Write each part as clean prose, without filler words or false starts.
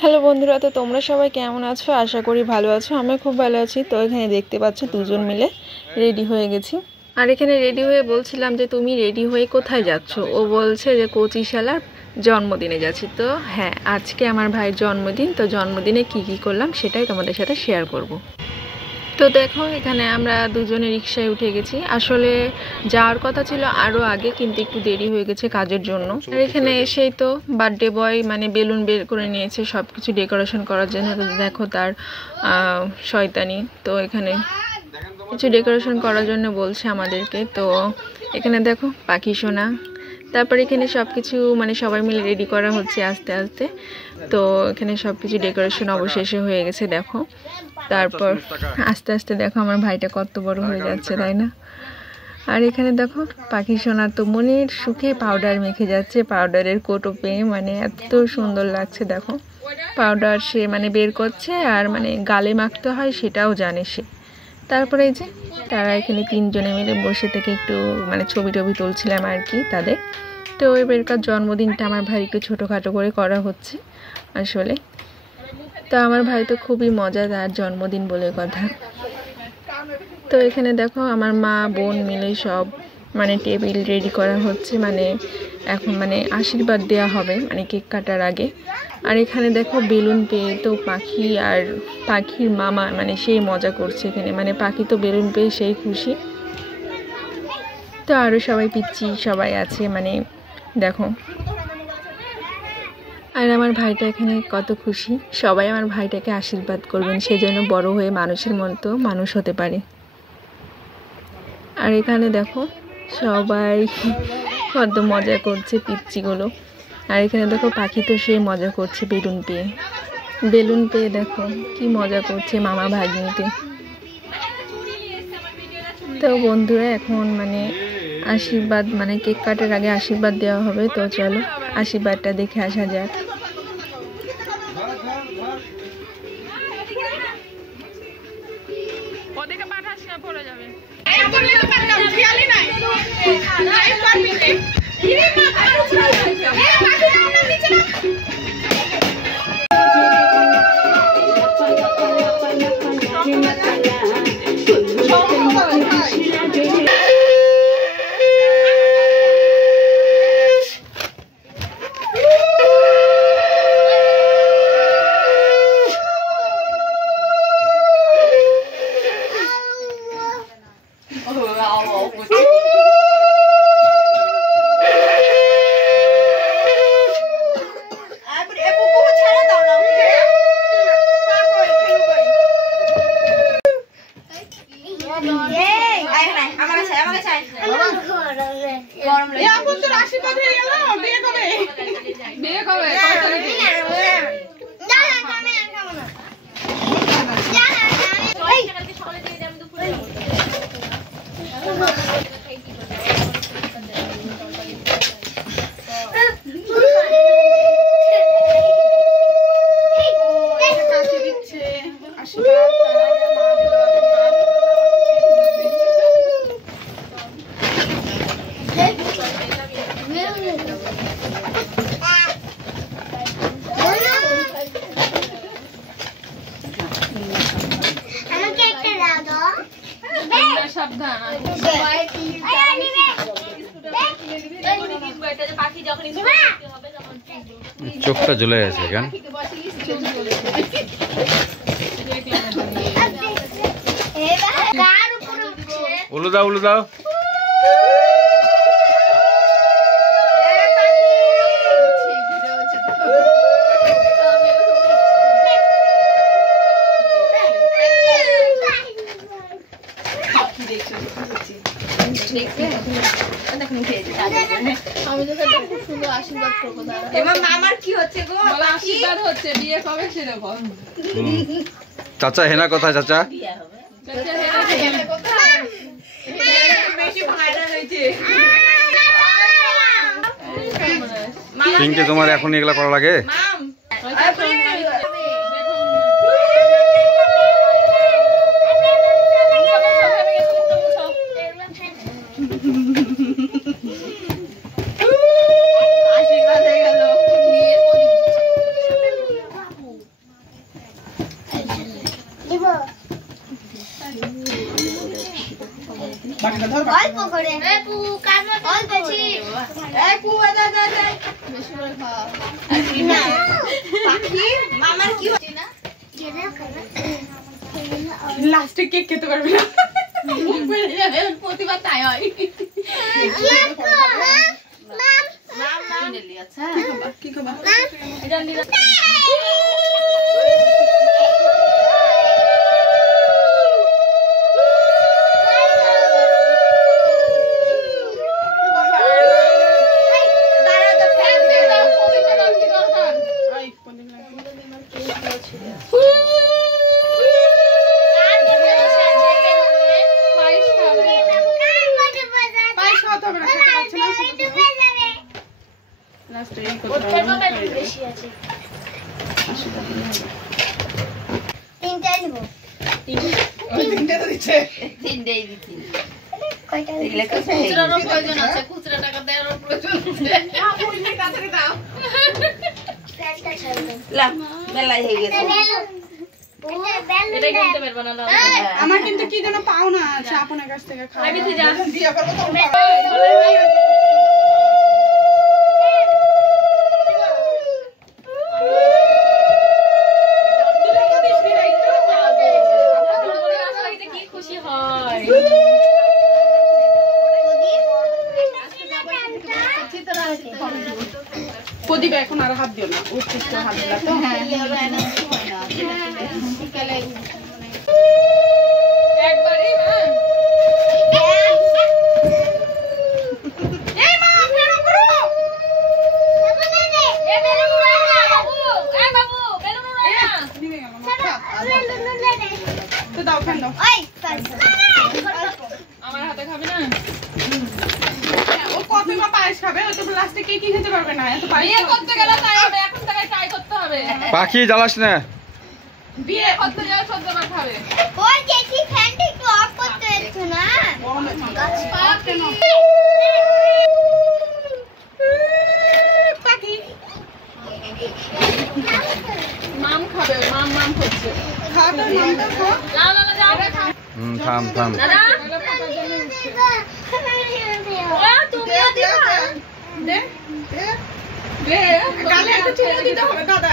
Hello বন্ধুরা, তো তোমরা সবাই কেমন আছো? আশা করি ভালো আছো। আমি খুব ভালো আছি। তো এখানে দেখতে পাচ্ছ দুজন মিলে রেডি হয়ে গেছি। আর এখানে রেডি হয়ে বলছিলাম যে তুমি রেডি হয়ে কোথায় যাচ্ছ? ও বলছে যে কচিশালার জন্মদিনে যাচ্ছি। তো হ্যাঁ, আজকে আমার ভাইয়ের জন্মদিন। তো জন্মদিনে কি কি করলাম সেটাই তোমাদের সাথে শেয়ার করব। তো দেখো, এখানে আমরা দুজনে রিক্সায় উঠে গেছি। আসলে যাওয়ার কথা ছিল আরও আগে, কিন্তু একটু দেরি হয়ে গেছে কাজের জন্য। আর এখানে এসেই তো বার্থডে বয় মানে বেলুন বের করে নিয়েছে সব কিছু ডেকোরেশন করার জন্য। তো দেখো তার শয়তানি। তো এখানে কিছু ডেকোরেশন করার জন্য বলছে আমাদেরকে। তো এখানে দেখো পাখি সোনা। তারপর এখানে সব কিছু মানে সবাই মিলে রেডি করা হচ্ছে আস্তে আস্তে। তো এখানে সব কিছু ডেকোরেশন অবশেষে হয়ে গেছে দেখো। তারপর আস্তে আস্তে দেখো আমার ভাইটা কত বড় হয়ে যাচ্ছে, তাই না? আর এখানে দেখো পাখি সোনা তো মনের সুখে পাউডার মেখে যাচ্ছে। পাউডারের কোটো পেয়ে মানে এত সুন্দর লাগছে দেখো। পাউডার সে মানে বের করছে, আর মানে গালে মাখতে হয় সেটাও জানে সে। তারপরে এই যে তারা এখানে তিনজনে মিলে বসে থেকে একটু মানে ছবি টবি তুলছিলাম আর কি তাদের। তো এবারকার জন্মদিনটা আমার ভাই একটু ছোটোখাটো করে করা হচ্ছে আসলে। তো আমার ভাই তো খুবই মজাদার জন্মদিন বলে কথা। তো এখানে দেখো আমার মা বোন মিলে সব মানে টেবিল রেডি করা হচ্ছে, মানে এখন মানে আশীর্বাদ দেওয়া হবে মানে কেক কাটার আগে। আর এখানে দেখো বেলুন পেয়ে তো পাখি আর পাখির মামা মানে সেই মজা করছে এখানে, মানে পাখি তো বেলুন পেয়ে সেই খুশি। তো আরও সবাই পিচ্ছি সবাই আছে মানে দেখো। আর আমার ভাইটা এখানে কত খুশি। সবাই আমার ভাইটাকে আশীর্বাদ করবেন সেজন্য বড় হয়ে মানুষের মতো মানুষ হতে পারে। আর এখানে দেখো সবাই কত মজা করছে পিচ্চিগুলো। আর এখানে দেখো পাখি তো সে মজা করছে বেলুন পেয়ে দেখো কি মজা করছে মামা ভাগ্নিতে। তো বন্ধুরা এখন মানে আশীর্বাদ মানে কেক কাটার আগে আশীর্বাদ দেওয়া হবে। তো চলো আশীর্বাদটা দেখে আসা যাক। চোখটা জ্বলে গেছে কেন? উলু দাও উলু দাও। চাচা হেনা কোথায়? চাচা পিঙ্কি তোমার এখন এগুলা করা লাগে? অল্প করে অল্প ছি পাখি মামার কি হচ্ছে না লাস্টে কেক খেতে পারবে না প্রতিবার তাই হয় কি খাবা আমার কিন্তু কি যেন পাওনা আছে আপনার কাছ থেকে প্রদীপ এখন আর হাত দিও না উৎকৃষ্ট হাত দিলা তো একবারই দাও খান দাও আমার হাতে খাবে না ও কতবার পায়েস খাবে ও তো লাস্টে কে কি খেতে পারবে না এত পায়েস করতে গেলে তাই হবে এখন থেকে ট্রাই করতে হবে পাখি জ্বালাস না বিয়ে করতে গেলে 14 বার খাবে ওই দেখি ফ্যানটা একটু অফ করতে হচ্ছে না পাখি মাম খাবে মাম করছে খাবে মামটা খা লাও লাও যাও থাম থাম দাদা ও তুমিও দিবা দে দে গালে একটা চুমু দিতে হবে দাদা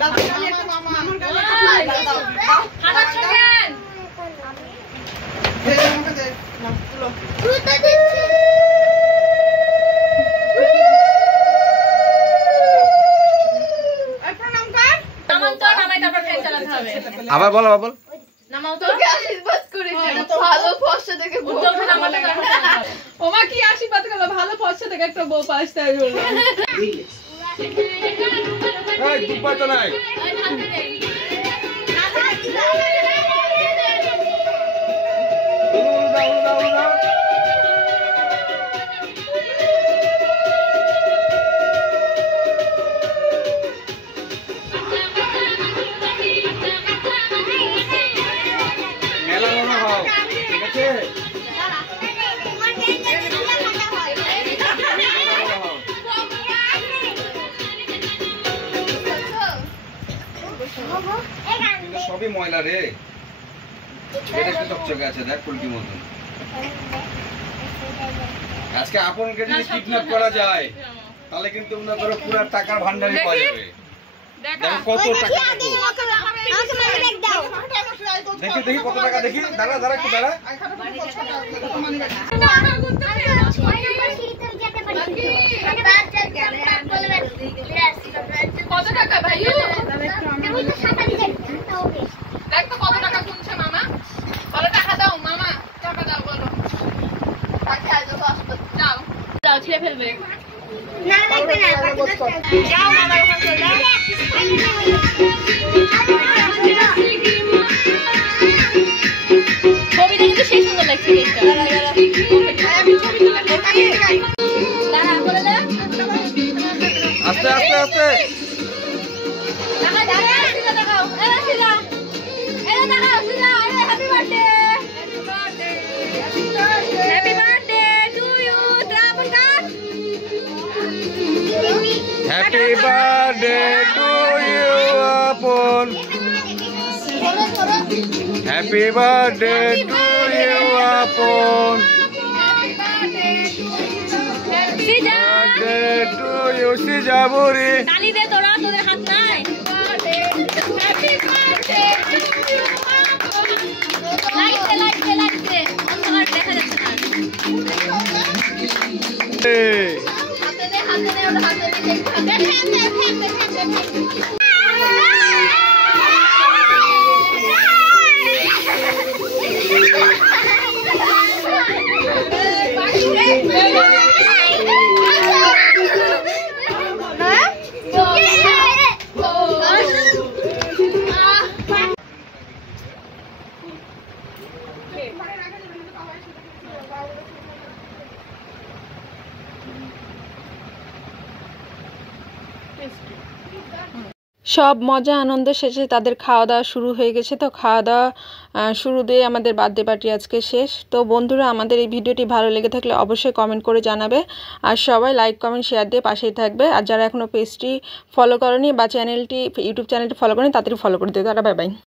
দাদা গালে একটা মামার গালে একটা চুমু দাও হাত ছকেন দে আমাকে দে না তুলো তুই তো দিচ্ছিস প্রণাম কর নামাও তো নামাই তারপর ফ্যান চালাতে হবে আবার বল আবার বল নামাও তো আশীর্বাদ করে ভালো ফর্সা থেকে বউ নামাতে তারপর ওমা কি আশীর্বাদ করলো ভালো ফর্সা থেকে একটা বউ পাঁচটা হলো এই দুব্বা তো নাই মেলা মনে হও ঠিক আছে সবই ময়লা রে এটা একটু চকচকে আছে দেখ ফুলকি মতন আজকে আপনকে যদি কিডন্যাপ করা যায় তাহলে কিন্তু মনে করো পুরো টাকার ভান্ডারই পাওয়া যাবে দেখো কত টাকা দেখি দেখি কত টাকা দেখি দাঁড়া দাঁড়া একটু দাঁড়া কত টাকা ভাই দেখ তো কত টাকা গুনছে মামা বলো টাকা দাও মামা টাকা দাও বলো যাও যাও ছিঁড়ে ফেলবে না লাগবে না যাও মামার ওখানে চলে যাও ছবিটা কিন্তু সেই সুন্দর লাগছে আস্তে আস্তে আস্তে হ্যাপি বার্থডে টু ইউ আপন হ্যাপি বার্থডে টু ইউ আপন বয়সে যাব রে। তালি দে তোরা, তোদের হাত নাই। লাইট দে, লাইট দে, লাইট দে। অন্ধকার দেখা যাচ্ছে না। হাতে দে, হাতে দে, ওটা হাতে দে, সব মজা আনন্দ শেষে তাদের খাওয়া দাওয়া শুরু হয়ে গেছে। তো খাওয়া দাওয়া শুরু দিয়ে আমাদের বার্থডে পার্টি আজকে শেষ। তো বন্ধুরা, আমাদের এই ভিডিওটি ভালো লেগে থাকলে অবশ্যই কমেন্ট করে জানাবে, আর সবাই লাইক কমেন্ট শেয়ার দিয়ে পাশেই থাকবে। আর যারা এখনও পেজটি ফলো করনি বা চ্যানেলটি ইউটিউব চ্যানেলটি ফলো করেনি তাড়াতাড়ি ফলো করে দিও। তারা বাই বাই।